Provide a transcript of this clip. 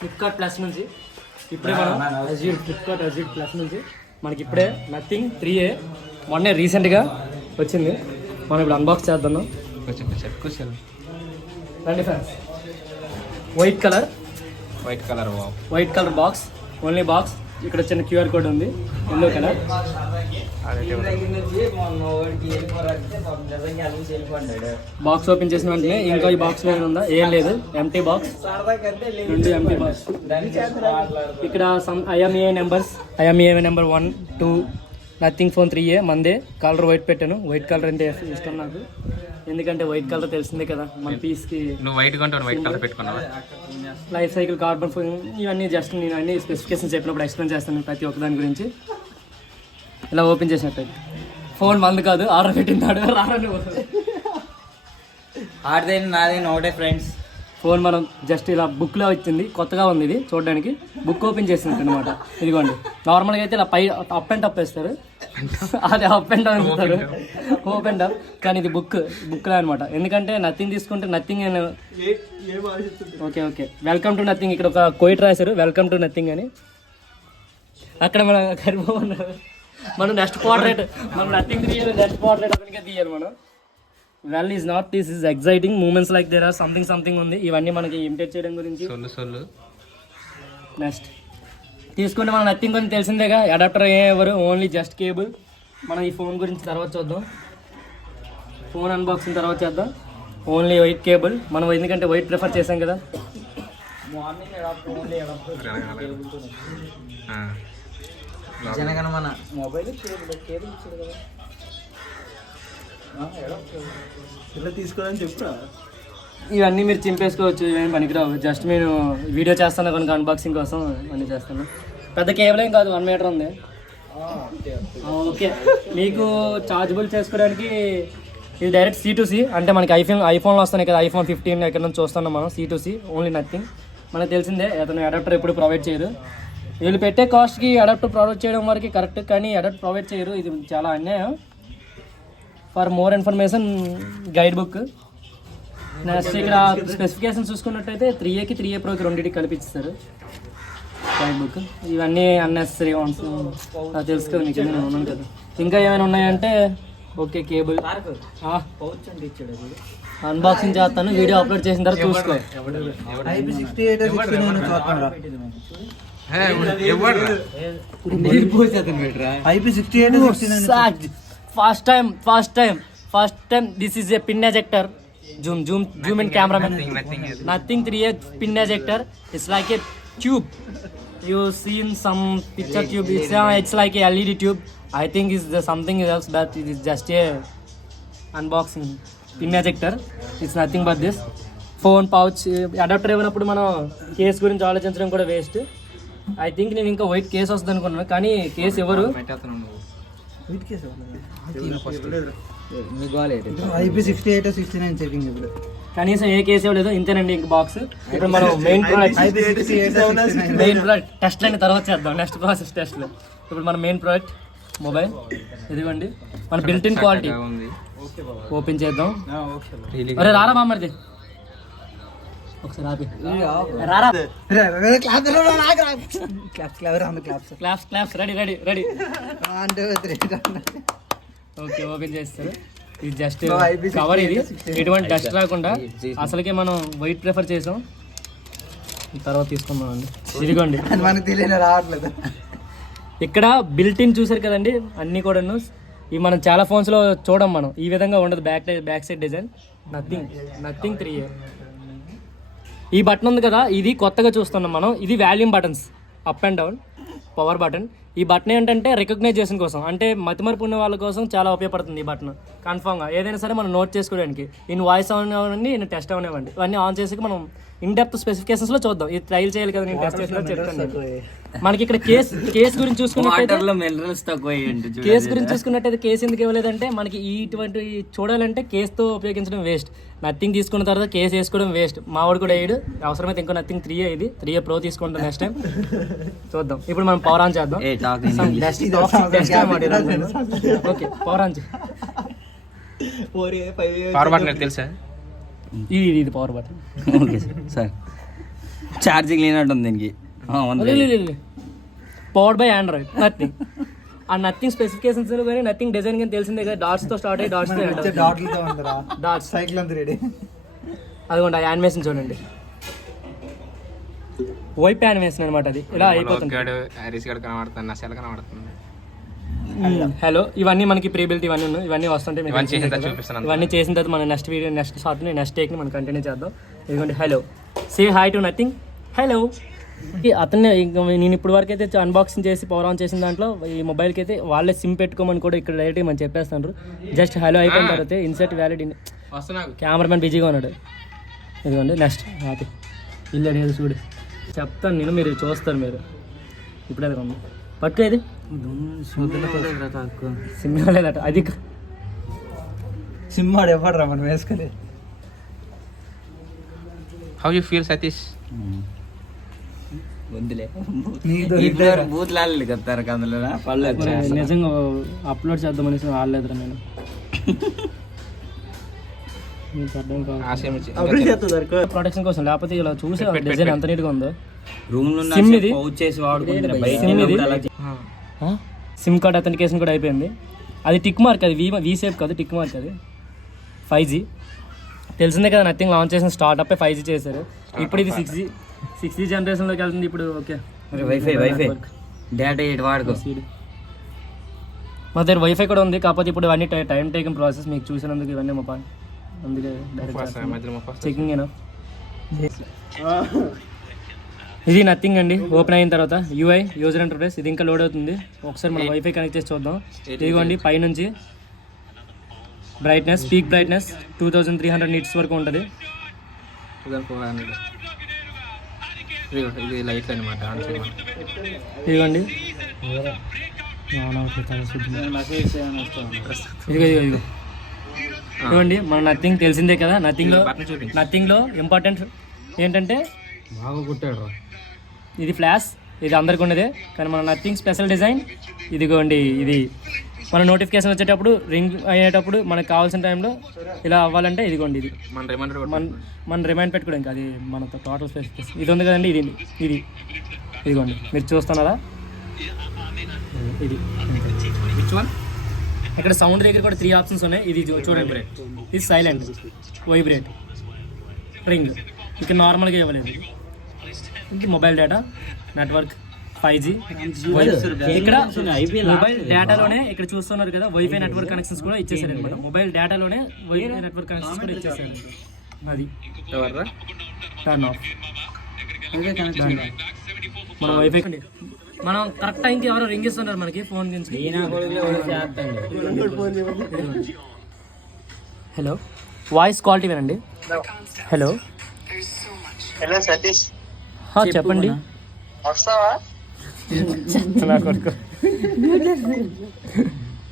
Flipkart plus నుంచి ఇప్పుడే మనం ఫ్లిప్కార్ట్ అజీర్ ప్లస్ నుంచి మనకి ఇప్పుడే నథింగ్ 3A మొన్నే రీసెంట్గా వచ్చింది. మనం ఇప్పుడు అన్బాక్స్ చేద్దాం. రండి friends. White colour box, only box. ఇక్కడ చిన్న క్యూఆర్ కోడ్ ఉంది, ఎల్లో కలర్. బాక్స్ ఓపెన్ చేసిన వెంటనే ఇంకా ఈ బాక్స్ మీద ఉందా? ఏం లేదు, ఎంటీ బాక్స్, 2 ఎంటీ బాక్స్. ఇక్కడ IMEI number 1, 2, nothing phone 3A మందే. కలర్ వైట్ పెట్టాను. వైట్ కలర్ అంటే ఇష్టం నాకు, ఎందుకంటే వైట్ కలర్ తెలిసిందే కదా మన పీస్కి. లైఫ్ సైకిల్, కార్బన్ ఫోన్, ఇవన్నీ జస్ట్ నేను అన్ని స్పెసిఫికేషన్స్ చెప్పినప్పుడు ఎక్స్ప్లెయిన్ చేస్తాను ప్రతి ఒక్కదాని గురించి. ఇలా ఓపెన్ చేసినట్టయితే ఫోన్ మంది కాదు, ఆర్డర్ పెట్టిందాడు. ఆర్డర్ నాదేనా ఒకటే ఫ్రెండ్స్. ఫోన్ మనం జస్ట్ ఇలా బుక్లో వచ్చింది, కొత్తగా ఉంది ఇది చూడడానికి. బుక్ ఓపెన్ చేసినట్టు అనమాట. ఇదిగోండి, నార్మల్గా అయితే ఇలా పై అప్ అండ్ అప్ వేస్తారు, అది అప్ అండ్ డౌన్ ఇస్తారు, ఓపెన్ అప్. కానీ ఇది బుక్లో అనమాట. ఎందుకంటే నథింగ్ తీసుకుంటే నథింగ్ అని. Okay, welcome to nothing. ఇక్కడ ఒక కోయిట్ రాశారు, వెల్కమ్ టు నథింగ్ అని. అక్కడ మనం నెక్స్ట్ పోర్ట్రేట్, మనం నథింగ్ తీయాలి, నెక్స్ట్ పోర్ట్రేట్ అతనికే తీయాలి మనం. Well is not, this is exciting moments like there are something ఉంది. ఇవన్నీ మనకి ఇమిటేట్ చేయడం గురించి. నెక్స్ట్ తీసుకుంటే మనం నథింగ్ గురించి తెలిసిందేగా. అడాప్టర్ ఎవరు, ఓన్లీ జస్ట్ కేబుల్. మనం ఈ ఫోన్ గురించి తర్వాత చూద్దాం, ఫోన్ అన్బాక్సింగ్ తర్వాత చేద్దాం. ఓన్లీ వైట్ కేబుల్ మనం, ఎందుకంటే వైట్ ప్రిఫర్ చేసాం కదా. జనగణమన మొబైల్ కేబుల్ ఇచ్చాడు కదా, ఇలా తీసుకోవాలని చెప్పురా. ఇవన్నీ మీరు చింపేసుకోవచ్చు, ఇవేం పనికిరావు. జస్ట్ నేను వీడియో చేస్తాను కనుక అన్బాక్సింగ్ కోసం అన్నీ చేస్తాను. పెద్ద కేబుల్ ఏం కాదు, 1 మీటర్ ఉంది. ఓకే, మీకు చార్జబుల్ చేసుకోవడానికి ఇది డైరెక్ట్ C2C. అంటే మనకి ఐఫోన్లో వస్తున్నాయి కదా, iPhone 15 ఎక్కడ నుంచి చూస్తున్నాం మనం. C2C only nothing. మనకు తెలిసిందే, అతను అడాప్టర్ ఎప్పుడు ప్రొవైడ్ చేయరు. వీళ్ళు పెట్టే కాస్ట్కి అడాప్టర్ ప్రొవైడ్ చేయడం వరకు కరెక్ట్, కానీ అడాప్టర్ ప్రొవైడ్ చేయరు. ఇది చాలా అన్యాయం. For more information guide book. Next ఇక్కడ స్పెసిఫికేషన్ చూసుకున్నట్టయితే 3Aకి 3A Proకి రెండింటికి కల్పించారు గైడ్ బుక్. ఇవన్నీ అన్నెసరీ తెలుసుకో, నీకు ఏమైనా ఉన్నాను కదా. ఇంకా ఏమైనా ఉన్నాయంటే ఓకే, కేబుల్. అన్బాక్సింగ్ చేస్తాను, వీడియో అప్లోడ్ చేసిన తర్వాత చూసుకో. First time this is a pin ejector. Zoom in cameraman. Nothing 3A pin ejector. It's like a tube. You seen some picture tube. It's like a LED tube. I think it's something else, but it is just a unboxing pin ejector. It's nothing but this. Phone pouch. Adapter ఏమైనప్పుడు మనం case గురించి ఆలోచించడం కూడా waste. I think నేను ఇంకా white case వస్తుంది అనుకున్నాను, కానీ case ఎవరు కనీసం ఏ కేసు ఇవ్వలేదు. ఇంతేనండి ఇంక బాక్స్. ఇప్పుడు మనం మెయిన్ ప్రోడక్ట్ టెస్ట్ అయిన తర్వాత చేద్దాం, నెక్స్ట్ ప్రాసెస్ టెస్ట్లు. ఇప్పుడు మన మెయిన్ ప్రోడక్ట్ మొబైల్ ఇదిగోండి. మన బిల్ట్ ఇన్ క్వాలిటీ ఓపెన్ చేద్దాం. అరే రారా మామర్ది, ఒకసారి రెడీ. ఓకే, ఓపెన్ చేస్తారు. ఇది జస్ట్ కవర్, ఇది ఎటువంటి డస్ట్ రాకుండా. అసలుకే మనం వైట్ ప్రిఫర్ చేసాం, తర్వాత తీసుకుందాం అండి. ఇదిగోండి, రావట్లేదు. ఇక్కడ బిల్ట్ ఇన్ చూసారు కదండి అన్నీ కూడాను. ఇవి మనం చాలా ఫోన్స్లో చూడం, మనం ఈ విధంగా ఉండదు. Back side design. Nothing 3A. ఈ బటన్ ఉంది కదా, ఇది కొత్తగా చూస్తున్నాం మనం. ఇది volume buttons, up and down, power button. ఈ బటన్ ఏంటంటే రికగ్నైజేషన్ కోసం, అంటే మతిమరుపు ఉన్న వాళ్ళ కోసం చాలా ఉపయోగపడుతుంది ఈ బటన్. కన్ఫామ్గా ఏదైనా సరే మనం నోట్ చేసుకోవడానికి. ఇన్ వాయిస్ అవనివ్వండి, ఇన్ టెస్ట్ అవనివ్వండి, ఇవన్నీ ఆన్ చేసి మనం ఇన్ డెప్త్ స్పెసిఫికేషన్స్లో చూద్దాం. ఇది ట్రైల్ చేయాలి కదా, నేను టెస్ట్ చేసిన చెప్తాను. మనకి ఇక్కడ కేస్ గురించి చూసుకున్నట్టయితే కేస్ ఎందుకు ఇవ్వలేదంటే, మనకి ఇటువంటి చూడాలంటే కేస్తో ఉపయోగించడం వేస్ట్. నథింగ్ తీసుకున్న తర్వాత కేస్ వేసుకోవడం వేస్ట్. మావాడు కూడా వేయడు. అవసరమైతే ఇంకో నథింగ్ 3A, ఇది 3A Pro తీసుకుంటాం నెక్స్ట్ టైం. చూద్దాం. ఇప్పుడు మనం పవర్ ఆన్ చేద్దాం. Okay, power on power button తెలుసా? ఇది power button. Okay sir. Charging లేనట్టుంది దీనికి. Powered by Android. నథింగ్ ఆ నథింగ్ స్పెసిఫికేషన్స్ కానీ నథింగ్ డిజైన్ కానీ తెలిసిందే కదా. డాట్స్తో స్టార్ట్ అయ్యి డాట్స్ సైకిల్ అంతా రెడీ. అదిగోండి ఆ యానిమేషన్ చూడండి, వైప్ యానిమేషన్ అనమాట. అది ఇలా అయిపోతుంది. హలో ఇవన్నీ మనకి ప్రీబిల్ట్ ఇవన్నీ ఉన్నాయి. ఇవన్నీ వస్తుంటే ఇవన్నీ చేసిన తర్వాత మన next video next short next టేక్ని మనం కంటిన్యూ చేద్దాం. ఇదిగోండి hello, say hi to nothing. Hello అతన్ని నేను ఇప్పుడు వరకు అయితే అన్బాక్సింగ్ చేసి పవర్ ఆన్ చేసిన దాంట్లో ఈ మొబైల్కి అయితే వాళ్ళే సిమ్ పెట్టుకోమని కూడా ఇక్కడ డైరెక్ట్గా మనం చెప్పేస్తున్నారు. జస్ట్ హలో అయిపోయిన తర్వాత ఇన్సర్ట్ వ్యాలిడ్ కెమెరామెన్ బిజీగా ఉన్నాడు. ఇదిగోండి నెక్స్ట్ హ్యాపీ ఇల్లు అడిగేది చూడు చెప్తాను నేను, మీరు చూస్తారు. మీరు ఇప్పుడు అది ఉంది పట్టు. ఇది సిమ్ లేదట. అది సిమ్ వాడు ఎవరు రా మనం వేసుకొని. How you feel Satish? Booth లాలి కత్తారు అందులో పళ్ళు నిజంగా అప్లోడ్ చేద్దామనేసి వాళ్ళేదురా నేను. ప్రొటెక్షన్ కోసం, లేకపోతే ఇలా చూసే డిజైన్ ఎంత నీట్గా ఉందో. రూమ్ లో సిమ్ ఇది చేసి సిమ్ కార్డ్ అథెంటికేషన్ కూడా అయిపోయింది. అది టిక్ మార్క్, అది వి షేప్ కాదు, టిక్ మార్క్. అది 5G తెలిసిందే కదా. నథింగ్ లాంచ్ చేసిన స్టార్ట్అప్ 5G చేశారు. ఇప్పుడు ఇది 6G జనరేషన్లోకి వెళ్తుంది ఇప్పుడు. ఓకే వైఫై డేటా వాడుకో. మా దగ్గర వైఫై కూడా ఉంది, కాకపోతే ఇప్పుడు అన్ని టైం టేకింగ్ ప్రాసెస్. మీకు చూసినందుకు ఇవన్నీ మా పని, అందుకే చెకింగ్ ఏనా. ఇది నథింగ్ అండి. ఓపెన్ అయిన తర్వాత UI యూజర్ ఇంటర్ఫేస్ ఇది ఇంకా లోడ్ అవుతుంది. ఒకసారి మనం వైఫై కనెక్ట్ చేసి చూద్దాం. ఇదిగోండి పైనుంచి బ్రైట్నెస్, పీక్ బ్రైట్నెస్ 2300 నిట్స్ వరకు ఉంటుంది. 2400. ఇది లైట్ అనమాట. ఇదిగోండి ఇదిగోండి మన నథింగ్ తెలిసిందే కదా. నథింగ్లో ఇంపార్టెంట్ ఏంటంటే బాగా కుట్టాడు. ఇది ఫ్లాష్, ఇది అందరికి ఉన్నదే. కానీ మన నథింగ్ స్పెషల్ డిజైన్ ఇదిగోండి. ఇది మన నోటిఫికేషన్ వచ్చేటప్పుడు రింగ్ అయ్యేటప్పుడు మనకు కావాల్సిన టైంలో ఇలా అవ్వాలంటే ఇదిగోండి. ఇది మన రిమైండ్ పెట్టుకోవడం ఇంకా అది మన టోటల్ స్పెసిఫికేషన్. ఇది ఉంది కదండి, ఇది ఇదిగోండి మీరు చూస్తున్నారా. ఇది ఇక్కడ సౌండ్ దగ్గర కూడా 3 ఆప్షన్స్ ఉన్నాయి. ఇది చూడండి, ఇది సైలెంట్, వైబ్రేట్, రింగ్. ఇక్కడ నార్మల్గా ఇవ్వలేదు. ఇది మొబైల్ డేటా, నెట్వర్క్, 5G. ఇక్కడ మొబైల్ డేటాలోనే ఇక్కడ చూస్తున్నారు కదా వైఫై నెట్వర్క్ కనెక్షన్స్ కూడా ఇచ్చేసారు అనమాట. మొబైల్ డేటాలోనే వైఫై నెట్వర్క్ కనెక్షన్స్ కూడా ఇచ్చేసారు. అది టర్న్ ఆఫ్. మన వైఫై మనం కరెక్ట్ టైంకి ఎవరో రింగ్ ఇస్తున్నారు మనకి ఫోన్ నుంచి. హలో, వాయిస్ క్వాలిటీ వినండి. హలో సతీష్ చెప్పండి. వస్తావా? కొడుకు